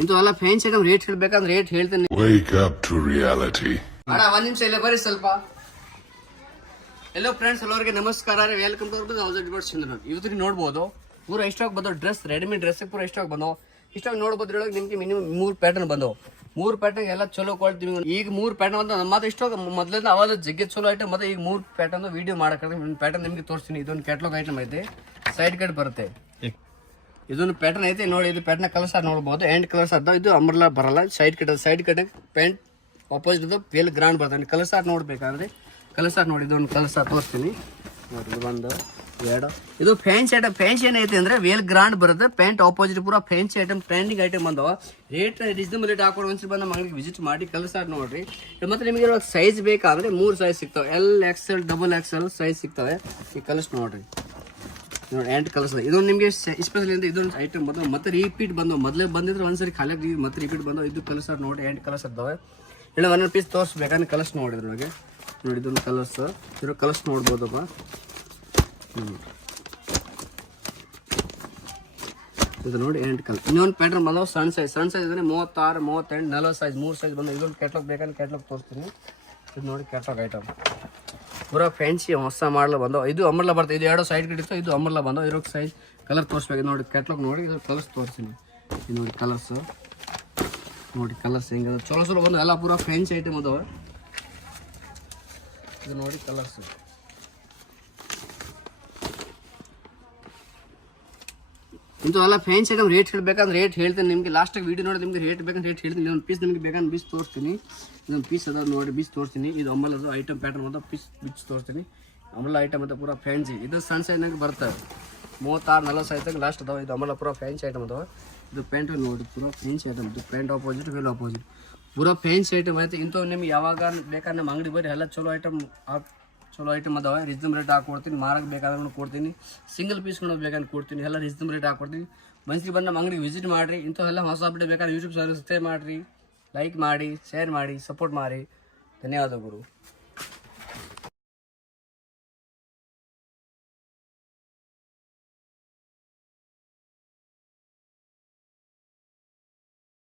ಇಂಥವೆಲ್ಲ fancy item rate ಹೇಳ್ಬೇಕಂದ್ರೆ rate ಹೇಳ್ತೇನೆ. Wake up to reality. ಅಣ್ಣ ಒಂದ್ ನಿಮಿಷ ಇಲ್ಲ ಬರ್ರಿ ಸ್ವಲ್ಪ. ಎಲ್ಲೋ ಫ್ರೆಂಡ್ಸ್ ಎಲ್ಲರಿಗೆ ನಮಸ್ಕಾರ ರೀ, ವೆಲ್ಕಮ್ ಟು ಹೌಸ್ ಡಿಬರ್ಸ್ ಚಂದ್ರ. ಇವತ್ತು ನೋಡ್ಬೋದು ಪೂರ ಎಷ್ಟಾಗಿ ಬಂದವು ಡ್ರೆಸ್, ರೆಡಿಮೇಡ್ ಡ್ರೆಸ್ ಪೂರ ಎಷ್ಟಾಗಿ ಬಂದವು. ಇಷ್ಟಾಗಿ ನೋಡ್ಬೋದು ಇದ್ರೊಳಗೆ ನಿಮ್ಗೆ ಮಿನಿಮಮ್ 3 ಪ್ಯಾಟರ್ನ್ ಬಂದವು. 3 ಪ್ಯಾಟರ್ನ್ ಎಲ್ಲ ಚಲೋ ಕ್ವಾಲಿಟಿ. ಈಗ 3 ಪ್ಯಾಟರ್ನ್ ಬಂದ ಮತ್ತೆ ಇಷ್ಟೊಂದು ಮೊದಲಿಂದ ಅವಾಗ ಜಗ್ಗೆ ಚಲೋ ಐಟಮ್. ಮತ್ತೆ ಈಗ 3 ಪ್ಯಾಟರ್ನ್ ವಿಡಿಯೋ ಮಾಡಕ್ಕೆ ಪ್ಯಾಟರ್ನ್ ನಿಮ್ಗೆ ತೋರಿಸ್ತೀನಿ. ಇದೊಂದು ಕ್ಯಾಟ್ಲಾಗ್ ಐಟಮ್ ಐತೆ, ಸೈಡ್ ಕಟ್ ಬರುತ್ತೆ. ಇದೊಂದು ಪ್ಯಾಟರ್ನ್ ಐತೆ ನೋಡಿ. ಇದು ಪ್ಯಾಟರ್ನ್ ಕಲರ್ಸ್ ನೋಡ್ಬೋದು, ಎಂಡ್ ಕಲರ್ಸ್ ಅದ. ಇದು ಅಂಬ್ರೆಲಾ ಬರಲ್ಲ, ಸೈಡ್ ಕಟ್ ಪ್ಯಾಂಟ್ ಆಪೋಸಿಟ್ ಅದು ವೇಲ್ ಗ್ರಾಂಡ್ ಬರ್ತದೆ. ಕಲರ್ಸ್ ನೋಡ್ಬೇಕಂದ್ರೆ ಕಲರ್ಸ್ ನೋಡಿ. ಇದೊಂದು ಕಲರ್ಸ್ ತೋರಿಸ್ತೀನಿ ನೋಡಿ. ಒಂದು ಎರಡು ಇದು ಫ್ಯಾನ್ಸಿ ಐಟಮ್. ಫ್ಯಾನ್ಸಿ ಏನೈತೆ ಅಂದ್ರೆ ವೇಲ್ ಗ್ರಾಂಡ್ ಬರುತ್ತೆ, ಪ್ಯಾಂಟ್ ಆಪೋಸಿಟ್ ಪೂರ ಫ್ಯಾನ್ಸಿ ಐಟಮ್, ಟ್ರೆಂಡಿಂಗ್ ಐಟಮ್ ಬಂದವ. ರೇಟ್ ರೀಸನಬಲ್ ರೇಟ್ ಹಾಕೊಂಡು ಒಂದ್ಸರಿ ಬಂದು ಅಂಗಡಿಗೆ ವಿಸಿಟ್ ಮಾಡಿ ಕಲರ್ಸ್ ನೋಡ್ರಿ. ಮತ್ತೆ ನಿಮಗೆ ಸೈಜ್ ಬೇಕಾದ್ರೆ 3 ಸೈಜ್ ಸಿಗ್ತವೆ. LXL, XXL ಸೈಜ್ ಸಿಗ್ತವೆ. ಈ ಕಲರ್ಸ್ ನೋಡ್ರಿ ನೋಡಿ, ಎಂಟ್ ಕಲರ್ಸ್. ಇದೊಂದು ನಿಮಗೆ ಸ್ಪೆಷಲ್ ಅಂತ ಇದೊಂದು ಐಟಮ್ ಬಂದು ಮತ್ತೆ ರಿಪೀಟ್ ಬಂದು ಮೊದಲೇ ಬಂದಿದ್ರೆ ಒಂದ್ಸರಿ ಖಾಲಿ ಮತ್ತೆ ರಿಪೀಟ್ ಬಂದು. ಇದು ಕಲರ್ಸ್ ನೋಡಿ, ಎಂಟ್ ಕಲರ್ಸ್ ಇದ್ದಾವೆ. ಇಲ್ಲ ಒಂದೊಂದು ಪೀಸ್ ತೋರಿಸ್ಬೇಕಂದ್ರೆ ಕಲರ್ಸ್ ನೋಡಿದ್ರು ನನಗೆ ನೋಡಿ. ಇದೊಂದು ಕಲರ್ಸ್, ಇರೋ ಕಲರ್ಸ್ ನೋಡ್ಬೋದಪ್ಪ. ಇದು ನೋಡಿ ಎಂಟ್ ಕಲರ್. ಇನ್ನೊಂದು ಪ್ಯಾಟರ್ನ್ ಬಂದವು ಸಣ್ಣ ಸೈಜ್ ಅಂದರೆ 36, 38, 40 ಸೈಜ್ 3 ಸೈಜ್ ಬಂದು. ಇದೊಂದು ಕ್ಯಾಟ್ಲಾಗ್ ಬೇಕಂದ್ರೆ ಕ್ಯಾಟ್ಲಾಗ್ ತೋರಿಸ್ತೀನಿ. ಇದು ನೋಡಿ ಕ್ಯಾಟ್ಲಾಗ್ ಐಟಮ್ ಪೂರಾ ಫ್ಯಾನ್ಸಿ ಹೊಸ ಮಾಡಲು ಬಂದವು. ಇದು ಅಂಬ್ರೆಲಾ ಬರ್ತದೆ. ಇದು 2 ಸೈಡ್ ಕಟ್ಟಿತ್ತು. ಇದು ಅಂಬ್ರೆಲಾ ಬಂದವು. ಇರೋ ಸೈಜ್ ಕಲರ್ ತೋರಿಸ್ಬೇಕು ನೋಡಿ. ಕ್ಯಾಟ್ಲಾಗ್ ನೋಡಿ, ಇದು ಕಲರ್ಸ್ ತೋರಿಸ್ತೀನಿ. ಇದು ನೋಡಿ ಕಲರ್ಸ್ ನೋಡಿ, ಕಲರ್ಸ್ ಹೆಂಗೆ ಚಲೋ ಬಂದು ಎಲ್ಲ ಪೂರಾ ಫ್ಯಾನ್ಸಿ ಐಟಮ್ ಅದಾವೆ. ಇದು ನೋಡಿ ಕಲರ್ಸ್. ಇಂಥವೆಲ್ಲ ಫ್ಯಾನ್ಸಿ ಐಟಮ್ ರೇಟ್ ಹೇಳ್ಬೇಕಂದ್ರೆ ರೇಟ್ ಹೇಳ್ತೇನೆ ನಿಮಗೆ. ಲಾಸ್ಟಾಗಿ ವೀಡಿಯೋ ನೋಡಿ ನಿಮಗೆ ರೇಟ್ ಬೇಕಂದ್ರೆ ರೇಟ್ ಹೇಳ್ತೀನಿ. ಒಂದು ಪೀಸ್ ನಿಮಗೆ ಬೇಕಂದ್ರೆ ಪೀಸ್ ತೋರಿಸ್ತೀನಿ. ಇದೊಂದು ಪೀಸ್ ಅದ ನೋಡಿ, ಪೀಸ್ ತೋರಿಸ್ತೀನಿ. ಇದು ಅಂಬ್ರೆಲಾ ಐಟಮ್ ಪ್ಯಾಟರ್ನ್ ಅಂತ ಪೀಸ್ ತೋರಿಸ್ತೀನಿ. ಅಂಬ್ರೆಲಾ ಐಟಮ್ ಅಂತ ಪೂರಾ ಫ್ಯಾನ್ಸಿ. ಇದು ಸಣ್ಣ ಸೈಜ್ನಾಗ ಬರ್ತವೆ. 36, 40 ಸೈಜ್ದಾಗ ಲಾಸ್ಟ್ ಅದಾವೆ. ಇದು ಅಂಬ್ರೆಲಾ ಪೂರಾ ಫ್ಯಾನ್ಸಿ ಐಟಮ್ ಅದಾವೆ. ಇದು ಪ್ಯಾಂಟ್ ನೋಡಿ ಪೂರಾ ಫ್ಯಾನ್ಸಿ ಐಟಮ್. ಇದು ಪ್ಯಾಂಟ್ ಆಪೋಸಿಟ್, ವೇಲ್ ಆಪೋಸಿಟ್ ಪೂರಾ ಫ್ಯಾನ್ಸಿ ಐಟಮ್ ಐತೆ. ಇಂಥವು ನಿಮ್ಗೆ ಯಾವಾಗ ಬೇಕಾದ್ರೆ ನಮ್ಮ ಅಂಗಡಿ ಬರ್ರಿ, ಎಲ್ಲ ಚಲೋ ಐಟಮ್ ಅದಾವೆ. Reasonable rate ಹಾಕೊಡ್ತೀನಿ. ಮಾರಕ್ಕೆ ಬೇಕಾದ್ರೆ ಕೊಡ್ತೀನಿ, ಸಿಂಗಲ್ ಪೀಸ್ಗಳು ಬೇಕಾದ್ರೆ ಕೊಡ್ತೀನಿ. ಎಲ್ಲ ರೀಸನಬಲ್ ರೇಟ್ ಹಾಕೊಡ್ತೀನಿ. ಮನ್ಸಿಗೆ ಬಂದು ನಮ್ಮ ಅಂಗಡಿಗೆ ವಿಸಿಟ್ ಮಾಡಿರಿ. ಇಂಥವೆಲ್ಲ ಹೊಸ ಅಪ್ಡೇಟ್ ಬೇಕಾದ್ರೆ ಯೂಟ್ಯೂಬ್ ಚಾನಲ್ ಸಬ್ಸ್ಕ್ರೈಬ್ ಮಾಡಿರಿ, ಲೈಕ್ ಮಾಡಿ, ಶೇರ್ ಮಾಡಿ, ಸಪೋರ್ಟ್ ಮಾಡಿ. ಧನ್ಯವಾದಗಳು.